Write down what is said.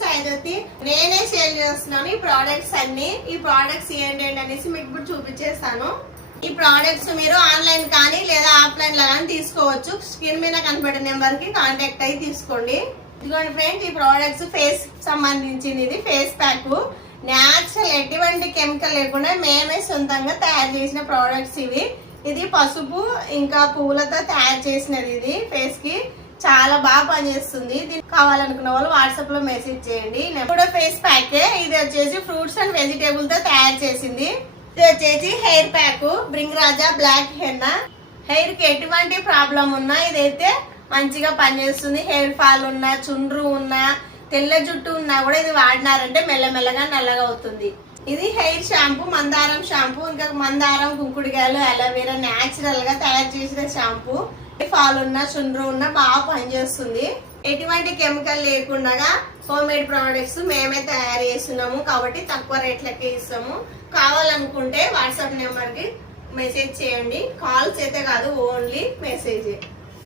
సైదతి. నేనే సేల్ చేస్తున్నాను ఈ ప్రోడక్ట్స్ అన్ని. ఈ ప్రోడక్ట్స్ ఏంటి అనేసి మీకు ఇప్పుడు చూపించేస్తాను. ఈ ప్రోడక్ట్స్ మీరు ఆన్లైన్ కానీ లేదా ఆఫ్లైన్ లో కానీ తీసుకోవచ్చు. స్క్రీన్ మీద కనబడే నెంబర్ కి కాంటాక్ట్ అయ్యి తీసుకోండి. ఇదిగోండి ఫ్రెండ్స్, ఈ ప్రోడక్ట్స్ ఫేస్ సంబంధించింది. ఇది ఫేస్ ప్యాక్, న్యాచురల్, ఎటువంటి కెమికల్ లేకుండా మేమే సొంతంగా తయారు చేసిన ప్రోడక్ట్స్ ఇవి. ఇది పసుపు ఇంకా పువ్వులతో తయారు చేసినది. ఇది ఫేస్ కి చాలా బాగా పనిచేస్తుంది. దీనికి కావాలనుకున్న వాళ్ళు వాట్సాప్ లో మెసేజ్ చేయండి. కూడా ఫేస్ ప్యాక్. ఇది వచ్చేసి ఫ్రూట్స్ అండ్ వెజిటేబుల్ తో తయారు చేసింది. ఇది వచ్చేసి హెయిర్ ప్యాక్ బ్రింగ్ రాజా బ్లాక్ హెన్నా. హెయిర్ కి ఎటువంటి ప్రాబ్లం ఉన్నా ఇదైతే మంచిగా పనిచేస్తుంది. హెయిర్ ఫాల్ ఉన్నా, చుండ్రు ఉన్నా, తెల్ల జుట్టు ఉన్నా కూడా ఇది వాడినారంటే మెల్లమెల్లగా నల్లగా అవుతుంది. ఇది హెయిర్ షాంపూ, మందారం షాంపూ. ఇంకా మందారం, కుంకుడుకాయలు, అలోవెరా న్యాచురల్ గా తయారు చేసిన షాంపూ. ఫాల్ ఉన్నా, చుండ్రు ఉన్నా బాగా పనిచేస్తుంది. ఎటువంటి కెమికల్ లేకుండా హోమ్ మేడ్ ప్రోడక్ట్స్ మేమే తయారు చేస్తున్నాము కాబట్టి తక్కువ రేట్లకే ఇస్తాము. కావాలనుకుంటే వాట్సాప్ నెంబర్ కి మెసేజ్ చేయండి. కాల్స్ అయితే కాదు, ఓన్లీ మెసేజ్.